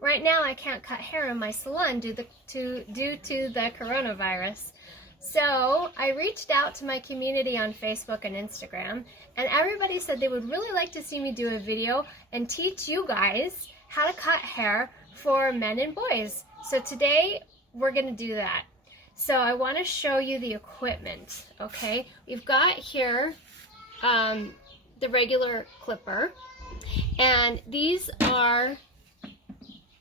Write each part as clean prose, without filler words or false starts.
right now I can't cut hair in my salon due to the coronavirus. So I reached out to my community on Facebook and Instagram, and everybody said they would really like to see me do a video and teach you guys how to cut hair for men and boys. So today we're gonna do that. So I want to show you the equipment, okay? We've got here the regular clipper, and these are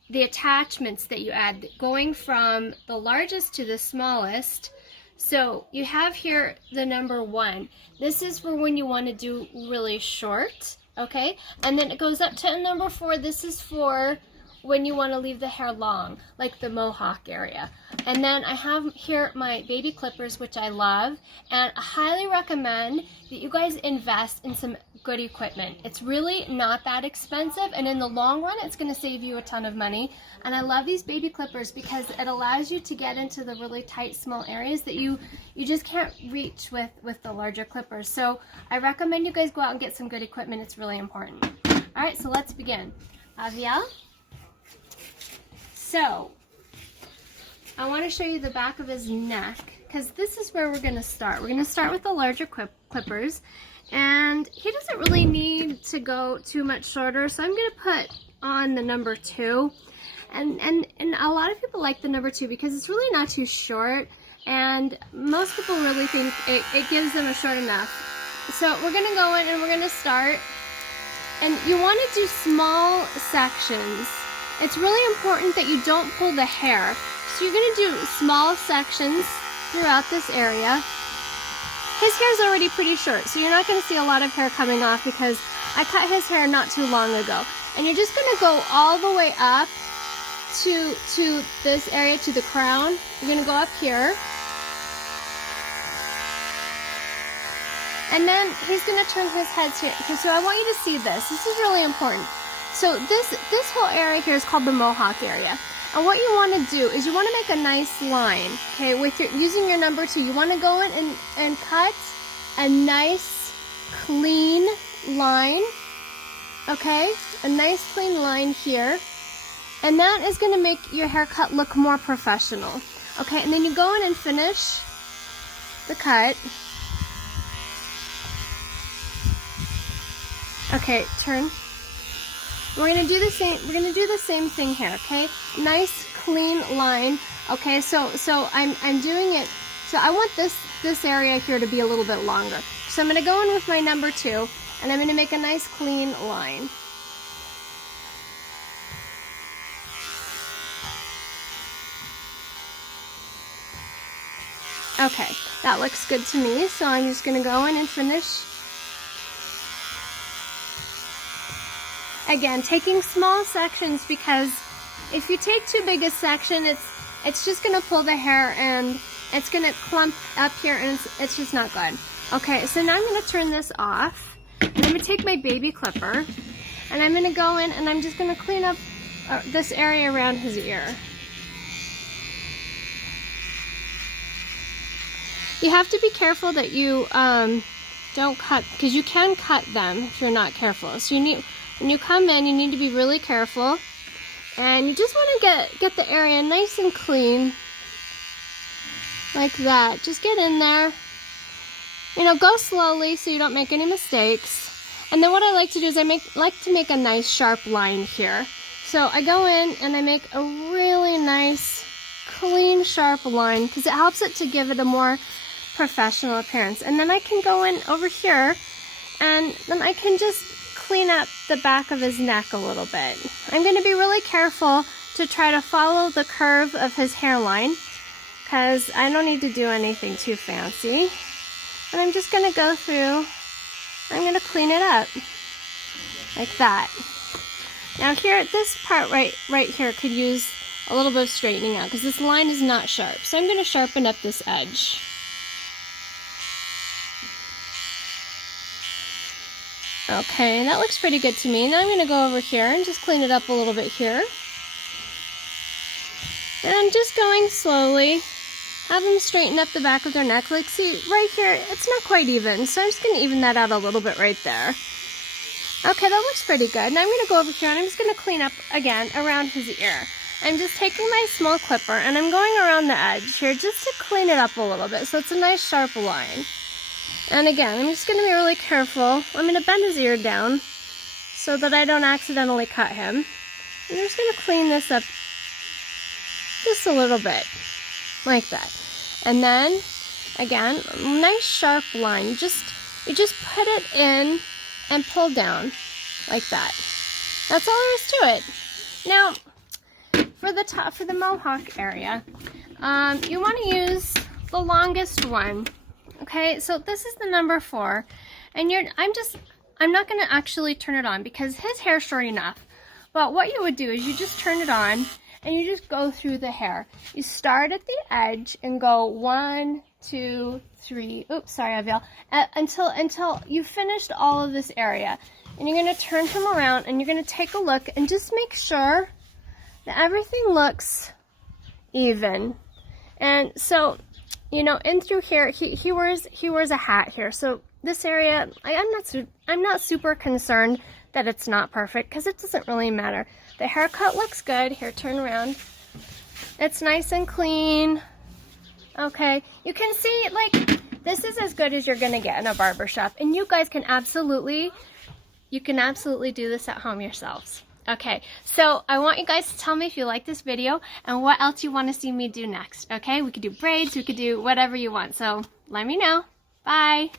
the attachments that you add going from the largest to the smallest. So you have here the number 1. This is for when you want to do really short, okay? And then it goes up to number 4. This is for when you want to leave the hair long, like the mohawk area. And then I have here my baby clippers, which I love, and I highly recommend that you guys invest in some good equipment. It's really not that expensive, and in the long run it's going to save you a ton of money. And I love these baby clippers because it allows you to get into the really tight small areas that you just can't reach with the larger clippers. So I recommend you guys go out and get some good equipment. It's really important. All right, so let's begin. Aviel? So, I want to show you the back of his neck, because this is where we're going to start. We're going to start with the larger clippers, and he doesn't really need to go too much shorter, so I'm going to put on the number 2. And a lot of people like the number 2 because it's really not too short, and most people really think it gives them a short enough. So we're going to go in and we're going to start, and you want to do small sections. It's really important that you don't pull the hair. So you're going to do small sections throughout this area. His hair is already pretty short, so you're not going to see a lot of hair coming off because I cut his hair not too long ago. And you're just going to go all the way up to this area, to the crown. You're going to go up here. And then he's going to turn his head here. So I want you to see this. This is really important. So this whole area here is called the mohawk area. And what you want to do is you want to make a nice line, okay, with using your number 2. You want to go in and cut a nice clean line, okay, a nice clean line here. And that is going to make your haircut look more professional, okay. And then you go in and finish the cut. Okay, turn. We're gonna do the same. We're gonna do the same thing here, okay? Nice, clean line. Okay, so I'm doing it. So I want this area here to be a little bit longer. So I'm gonna go in with my number 2, and I'm gonna make a nice, clean line. Okay, that looks good to me. So I'm just gonna go in and finish. Again, taking small sections, because if you take too big a section, it's just going to pull the hair and it's going to clump up here, and it's just not good. Okay, so now I'm going to turn this off, and I'm going to take my baby clipper, and I'm going to go in and I'm just going to clean up this area around his ear. You have to be careful that you don't cut, because you can cut them if you're not careful. So when you come in, you need to be really careful, and you just want to get the area nice and clean, like that. Just get in there. You know, go slowly so you don't make any mistakes. And then what I like to do is like to make a nice sharp line here. So I go in and I make a really nice, clean, sharp line, because it helps it to give it a more professional appearance. And then I can go in over here, and then I can just clean up the back of his neck a little bit. I'm going to be really careful to try to follow the curve of his hairline, because I don't need to do anything too fancy. And I'm just going to go through, I'm going to clean it up like that. Now here, this part right here could use a little bit of straightening out, because this line is not sharp. So I'm going to sharpen up this edge. Okay, that looks pretty good to me. Now I'm going to go over here and just clean it up a little bit here. And I'm just going slowly. Have them straighten up the back of their neck. Like, see, right here, it's not quite even. So I'm just going to even that out a little bit right there. Okay, that looks pretty good. And I'm going to go over here and I'm just going to clean up again around his ear. I'm just taking my small clipper and I'm going around the edge here just to clean it up a little bit so it's a nice sharp line. And again, I'm just going to be really careful. I'm going to bend his ear down so that I don't accidentally cut him. I'm just going to clean this up just a little bit, like that. And then, again, nice sharp line. You just put it in and pull down, like that. That's all there is to it. Now, for the mohawk area, you want to use the longest one. Okay, so this is the number 4, and I'm not going to actually turn it on because his hair's short enough. But what you would do is you just turn it on and you just go through the hair. You start at the edge and go 1, 2, 3. Oops, sorry, Abiel. Until you've finished all of this area, and you're going to turn him around and you're going to take a look and just make sure that everything looks even. And so, you know, in through here, he wears a hat here. So this area, I'm not super concerned that it's not perfect because it doesn't really matter. The haircut looks good. Here, turn around. It's nice and clean. Okay, you can see, like, this is as good as you're gonna get in a barber shop, and you guys can absolutely do this at home yourselves. Okay, so I want you guys to tell me if you like this video and what else you want to see me do next. Okay, we could do braids, we could do whatever you want, so let me know. Bye.